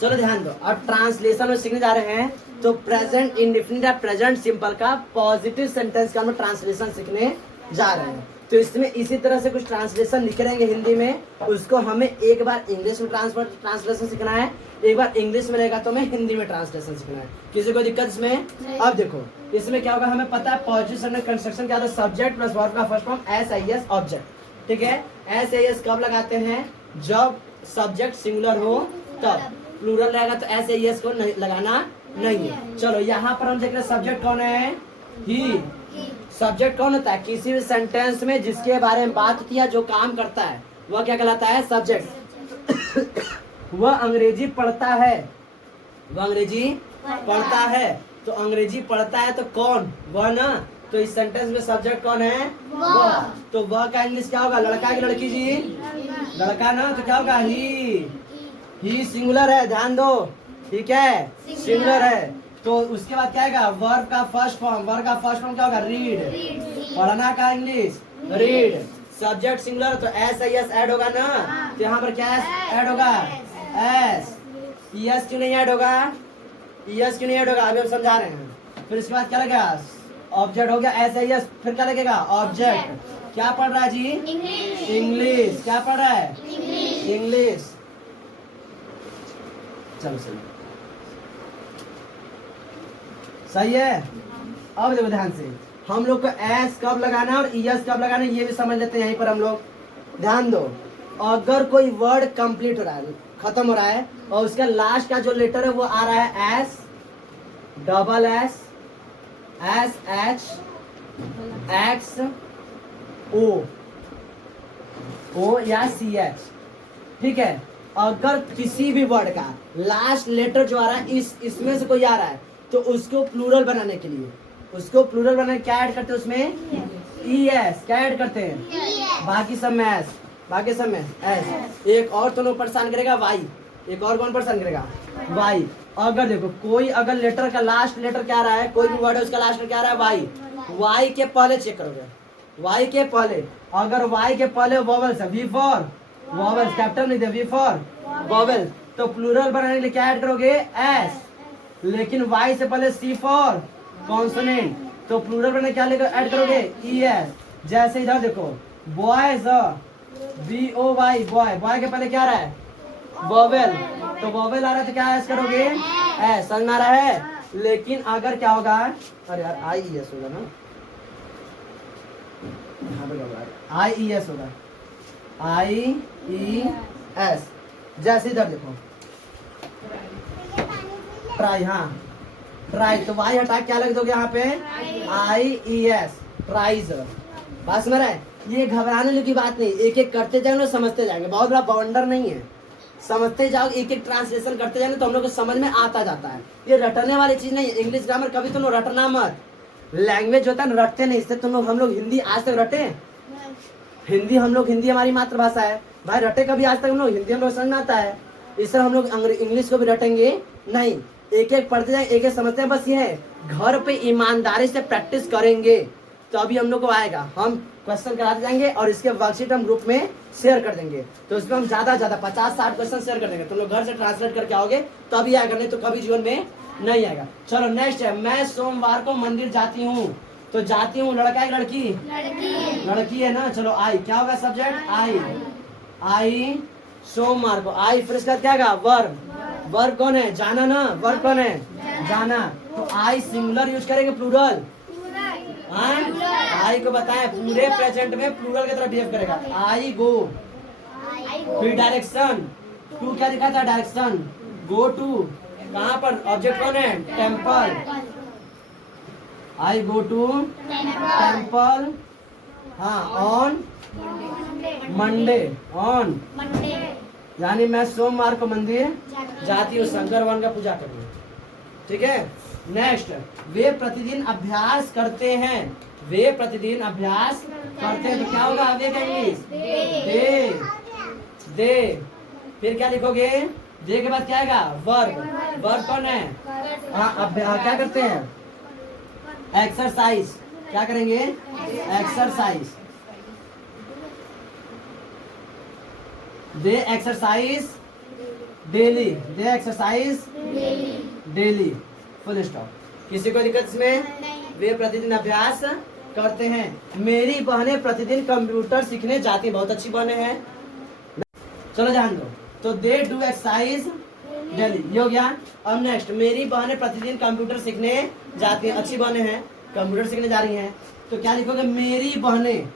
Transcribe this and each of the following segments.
चलो ध्यान दो, अब ट्रांसलेशन में सीखने जा रहे हैं। तो प्रेजेंट इंडेफिनिट या प्रेजेंट सिंपल का पॉजिटिव सेंटेंस का हम ट्रांसलेशन सीखने जा रहे हैं। तो इसमें इसी तरह से कुछ ट्रांसलेशन लिखे रहेंगे हिंदी में, उसको हमें एक बार इंग्लिश में ट्रांसलेशन सीखना है, एक बार इंग्लिश में रहेगा तो हमें हिंदी में ट्रांसलेशन सीखना है। किसी को दिक्कत इसमें? अब देखो इसमें क्या होगा, हमें पता है पॉजिटिव सेंटेंस कंस्ट्रक्शन क्या होता है, सब्जेक्ट प्लस वर्ब का फर्स्ट फॉर्म SIS ऑब्जेक्ट। ठीक है, SIS कब लगाते हैं? जब सब्जेक्ट सिंगुलर हो तब। प्लूरल रहेगा तो SIS को नहीं लगाना नहीं है। चलो यहाँ पर हम देख रहे हैं सब्जेक्ट कौन है? ही। सब्जेक्ट कौन होता है? किसी भी सेंटेंस में जिसके बारे में बात होती है, जो काम करता है, वह क्या कहलाता है? सब्जेक्ट। वह अंग्रेजी पढ़ता है, वह अंग्रेजी पढ़ता है। तो अंग्रेजी पढ़ता है तो कौन? वह ना। तो इस सेंटेंस में सब्जेक्ट कौन है? वह। तो वह का इंग्लिश क्या होगा? लड़का की लड़की जी? लड़का ना, तो क्या होगा? ही सिंगुलर है, ध्यान दो। ठीक है, सिंगुलर है। तो उसके बाद क्या आएगा? वर्ब का फर्स्ट फॉर्म। वर्ब का फर्स्ट फॉर्म क्या होगा? रीड। पढ़ना का इंग्लिश रीड। सब्जेक्ट सिंगुलर तो SIS ऐड होगा ना, तो यहाँ पर क्या ऐड होगा? S। ES क्यों नहीं ऐड होगा? ES क्यों नहीं ऐड होगा? अभी हम समझा रहे हैं। फिर इसके बाद क्या लगेगा? ऑब्जेक्ट हो गया SIS, फिर क्या लगेगा? ऑब्जेक्ट। क्या पढ़ रहा है जी? इंग्लिश। क्या पढ़ रहा है? इंग्लिश। चलो सही है। अब देखो ध्यान से, हम लोग को S कब लगाना है और ES कब लगाना है ये भी समझ लेते हैं। यहीं पर हम लोग ध्यान दो, अगर कोई वर्ड कंप्लीट हो रहा है, खत्म हो रहा है, और उसका लास्ट का जो लेटर है वो आ रहा है S, double S, SH, X, O या CH। ठीक है, अगर किसी भी वर्ड का लास्ट लेटर जो आ रहा है इसमें से कोई आ रहा है, तो उसको प्लूरल बनाने के लिए, उसको प्लूरल बनाने क्या ऐड करते हैं उसमें? ES। क्या ऐड करते हैं? बाकी सब में S, बाकी सब में S। एक और तो लोग परेशान करेगा Y। एक और कौन परेशान करेगा? Y। अगर देखो कोई अगर लेटर का लास्ट लेटर क्या आ रहा है, कोई भी वर्ड है उसका लास्ट लेटर क्या आ रहा है? Y के पहले चेक करोगे, Y के पहले, अगर Y के पहले वॉवल्स है, V फॉर वॉवल्स, कैपिटल नहीं दे, V फॉर वॉवल, तो प्लूरल बनाने के लिए क्या ऐड करोगे? S। लेकिन Y से पहले C फॉर कॉन्सोनेंट, तो प्लूरल बनाने क्या ऐड करोगे? ES। जैसे इधर देखो बॉयज, BOY बॉय, बॉय के पहले क्या आ रहा है? वॉवेल, तो वॉवेल आ रहा है तो क्या ऐड करोगे? S। समझ में आ रहा है? लेकिन अगर क्या होगा? अरे यार IES होगा ना, यहाँ पे क्या IES होगा, IES। जैसे इधर देखो ट्राई, हाँ ट्राई, तो Y हटा क्या लग दोगे यहाँ पे? IES, tries. बात समझ रहा है? ये घबराने की बात नहीं, एक एक करते जाएंगे समझते जाएंगे, बहुत बड़ा बवंडर नहीं है। समझते जाओ, एक एक ट्रांसलेशन करते जाएंगे तो हम लोग को समझ में आता जाता है। ये रटने वाली चीज नहीं है। इंग्लिश ग्रामर कभी तुम लोग रटना मत। लैंग्वेज होता है ना, रटते नहीं। इससे तुम लोग, हम लोग हिंदी आज तक रटे? हिंदी हम लोग, हिंदी हमारी मातृभाषा है भाई, रटे कभी आज तक हम लोग? हिंदी हम लोग समझ में आता है। इस तरह हम लोग इंग्लिश को भी रटेंगे नहीं, एक एक पढ़ते जाएंगे, एक एक समझते हैं। बस ये है, घर पे ईमानदारी से प्रैक्टिस करेंगे तो अभी हम लोग को आएगा। हम क्वेश्चन कराते जाएंगे और इसके वर्कशीट हम ग्रुप में शेयर कर देंगे, तो इसमें हम ज्यादा 50-60 क्वेश्चन शेयर कर देंगे। तुम लोग घर से ट्रांसलेट करके आओगे तभी आएगा, नहीं तो कभी जीवन में नहीं आएगा। चलो नेक्स्ट है, मैं सोमवार को मंदिर जाती हूँ। तो जाती हूँ लड़का है लड़की? लड़की है ना। चलो आई क्या होगा? सब्जेक्ट आई सोमवार को, आई। फिर इसका क्या होगा? वर्ब। वर्ब कौन है? जाना ना। वर्ब कौन है? जाना। तो आई सिंगुलर यूज करेंगे प्लूरल? आई को बताएं, पूरे प्रेजेंट में प्लूरल की तरह बिहेव करेगा। आई गो, फिर डायरेक्शन, टू क्या लिखा था? Direction, go to. कहाँ पर? ऑब्जेक्ट कौन है? Temple. I go to temple, हाँ, ऑन मंडे, ऑन यानी मैं सोमवार को मंदिर जाती हूँ शंकर भगवान का पूजा करने। ठीक है, नेक्स्ट, वे प्रतिदिन अभ्यास करते हैं। वे प्रतिदिन अभ्यास करते हैं तो क्या होगा? वे का इंग्लिश दे। फिर क्या लिखोगे? दे के बाद क्या आएगा? वर्ब। वर्ब कौन है? हाँ, क्या करते हैं? एक्सरसाइज। क्या करेंगे? एक्सरसाइज। दे एक्सरसाइज डेली, दे एक्सरसाइज डेली, फुल स्टॉप। किसी को दिक्कत इसमें? वे प्रतिदिन अभ्यास करते हैं। मेरी बहनें प्रतिदिन कंप्यूटर सीखने जाती हैं। बहुत अच्छी बहनें हैं, चलो ध्यान दो। तो दे डू एक्सरसाइज डेली, ये हो गया। अब नेक्स्ट, मेरी बहनें प्रतिदिन कंप्यूटर सीखने जाती हैं। अच्छी बहनें हैं, कंप्यूटर सीखने जा रही हैं। तो क्या लिखोगे? मेरी बहनें।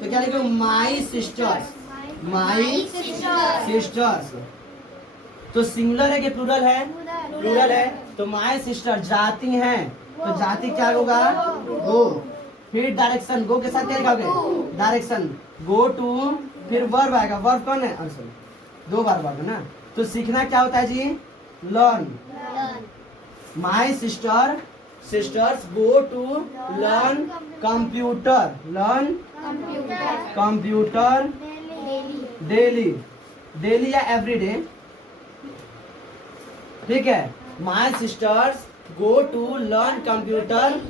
तो क्या लिखोगे? माई सिस्टर्स, माई सिस्टर्स। तो सिंगुलर है कि प्लूरल है? प्लूरल है। तो माई सिस्टर जाती हैं, तो जाती क्या होगा? गो। फिर डायरेक्शन, गो के साथ क्या लिखोगे? Direction, go to. फिर वर्ब आएगा, वर्ब कौन है? सॉरी, दो बार वर्ब है ना। तो सीखना क्या होता है जी? Learn. My sisters go to learn computer, learn computer daily, daily या एवरीडे, ठीक है। My sisters go to learn computer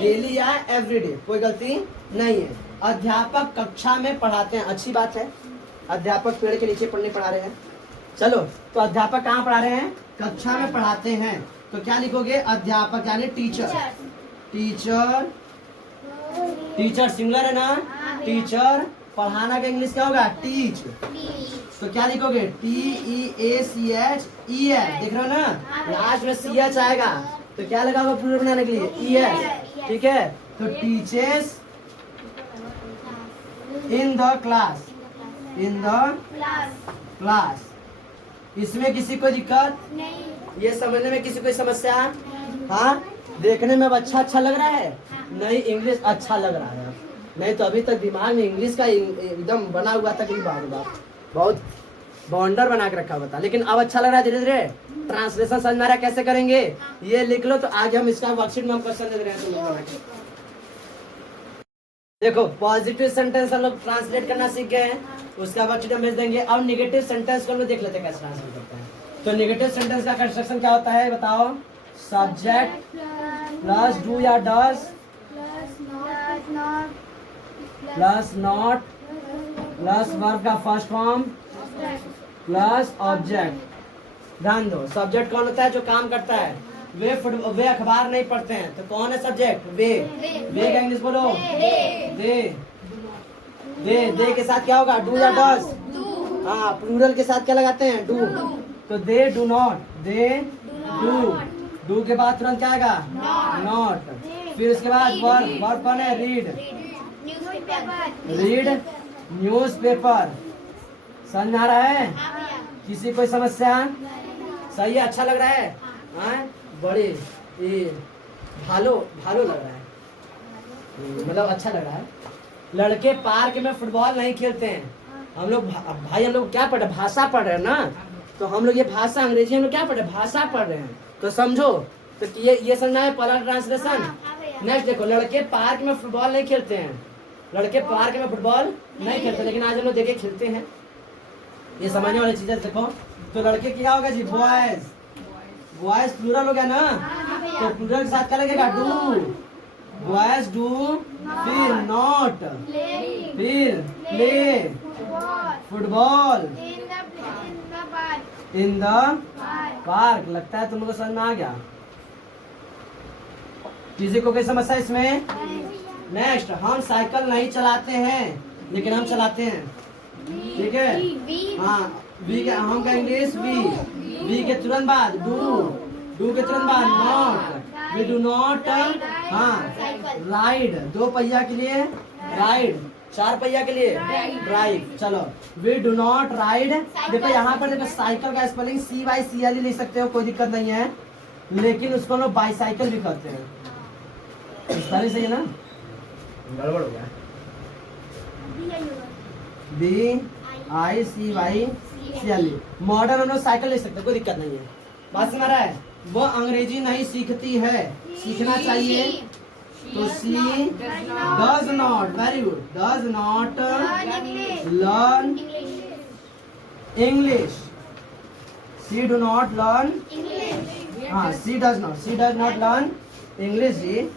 daily या एवरीडे, कोई गलती नहीं है। अध्यापक कक्षा में पढ़ाते हैं, अच्छी बात है। अध्यापक पेड़ के नीचे पढ़ने पढ़ा रहे हैं। चलो, तो अध्यापक कहाँ पढ़ा रहे हैं? कक्षा में पढ़ाते हैं। तो क्या लिखोगे? अध्यापक यानी टीचर, टीचर, टीचर सिंगुलर है ना? टीचर। पढ़ाना का इंग्लिश क्या होगा? टीच। तो क्या लिखोगे? TEACH, देख रहे हो ना? लास्ट में CH आएगा, तो क्या लगा होगा प्लूरल बनाने के लिए? ES, ठीक है। तो teachers in the class, in the class. इसमें किसी को दिक्कत? ये समझने में किसी को समस्या? हाँ, देखने में अब अच्छा लग रहा है? नहीं, इंग्लिश अच्छा लग रहा है। नहीं तो अभी तक दिमाग में इंग्लिश का एकदम बना हुआ था कि बाप बहुत बॉन्डर बना के रखा हुआ था, लेकिन अब अच्छा लग रहा है धीरे धीरे। ट्रांसलेशन समझ में आ रहा है कैसे करेंगे? ये लिख लो। तो आगे हम इसका वर्कशीट में हम क्वेश्चन दे रहे हैं। देखो, पॉजिटिव सेंटेंस हम लोग ट्रांसलेट करना सीख गए हैं, उसका वर्कशीट हम भेज देंगे। अब नेगेटिव सेंटेंस को हम लोग देख लेते हैं कैसे ट्रांसलेट करते हैं। तो नेगेटिव सेंटेंस का कंस्ट्रक्शन क्या होता है बताओ? सब्जेक्ट प्लस डू या does plus not plus verb का फर्स्ट फॉर्म प्लस ऑब्जेक्ट। ध्यान दो, सब्जेक्ट कौन होता है? जो काम करता है। वे अखबार नहीं पढ़ते हैं, तो कौन है सब्जेक्ट? वे का इंग्लिश बोलो? दे के साथ क्या होगा? डू या डज? हाँ, प्लूरल के साथ क्या लगाते हैं? डू। तो they do not, they do के बाद तुरंत क्या आएगा? नॉट। फिर उसके बाद वर्ब कौन है? Read newspaper. समझ में आ रहा है? किसी कोई समस्या? सही है, अच्छा लग रहा है? हाँ, बड़े ये भालो लग रहा है, मतलब अच्छा लग रहा है। लड़के पार्क में फुटबॉल नहीं खेलते हैं। हम लोग भाई, हम लोग क्या पढ़ रहे? भाषा पढ़ रहे हैं ना। तो हम लोग ये भाषा, अंग्रेजी हम लोग क्या पढ़ रहे? भाषा पढ़ रहे हैं। तो समझो, तो ये समझना है पहला ट्रांसलेशन। नेक्स्ट देखो, लड़के पार्क में फुटबॉल नहीं खेलते हैं। लड़के पार्क में फुटबॉल नहीं खेलते, लेकिन आज हम लोग देखे खेलते हैं। ये समझने वाली चीजें देखो। तो लड़के क्या होगा जी? बॉयज। बॉयज प्लूरल हो गया ना, तो प्लूरल के साथ क्या लगेगा? डू। बॉयज डू, फिर नॉट, फिर play football in the park. लगता है तुम लोग को समझ में आ गया। किसी को कोई समस्या इसमें? नेक्स्ट, हम साइकिल नहीं चलाते हैं, लेकिन हम चलाते हैं, ठीक है। हाँ, वी के हम का इंग्लिश वी के तुरंत बाद डू के तुरंत बाद नॉट, वी डू नॉट। हाँ, राइड, 2 पहिया के लिए राइड, 4 पहिया के लिए ड्राइव। चलो, वी डू नॉट राइड। देखो यहाँ पर देखो, साइकिल का स्पेलिंग CYCLE लिख सकते हो, कोई दिक्कत नहीं है, लेकिन उसको लोग बाईसाइकिल भी कहते हैं। स्पेलिंग सही है ना? गड़बड़ हो गया। BICYCLE। मॉडर्न हम लोग साइकिल ले सकते, कोई दिक्कत नहीं है। बात समझ रहा है? वो अंग्रेजी नहीं सीखती है, सीखना चाहिए। तो she does not, very good, does not learn English. She do not learn, हाँ, she does not learn English जी।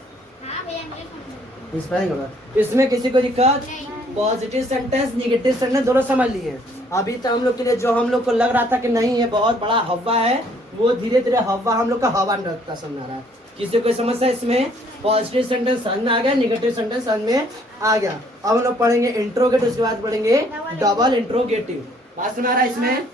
इसमें किसी को दिक्कत? पॉजिटिव सेंटेंस, नेगेटिव सेंटेंस दोनों समझ लिए। अभी तक हम लोग के लिए जो हम लोग को लग रहा था कि नहीं ये बहुत बड़ा हवा है, वो धीरे धीरे हवा हम लोग का हवा लगता समझ आ रहा है। किसी कोई समस्या इसमें? पॉजिटिव सेंटेंस समझ में आ गया, निगेटिव सेंटेंस समझ में आ गया। अब हम लोग पढ़ेंगे इंट्रोगेट, उसके बाद पढ़ेंगे डबल इंट्रोगेटिव। बात समझ आ रहा है इसमें?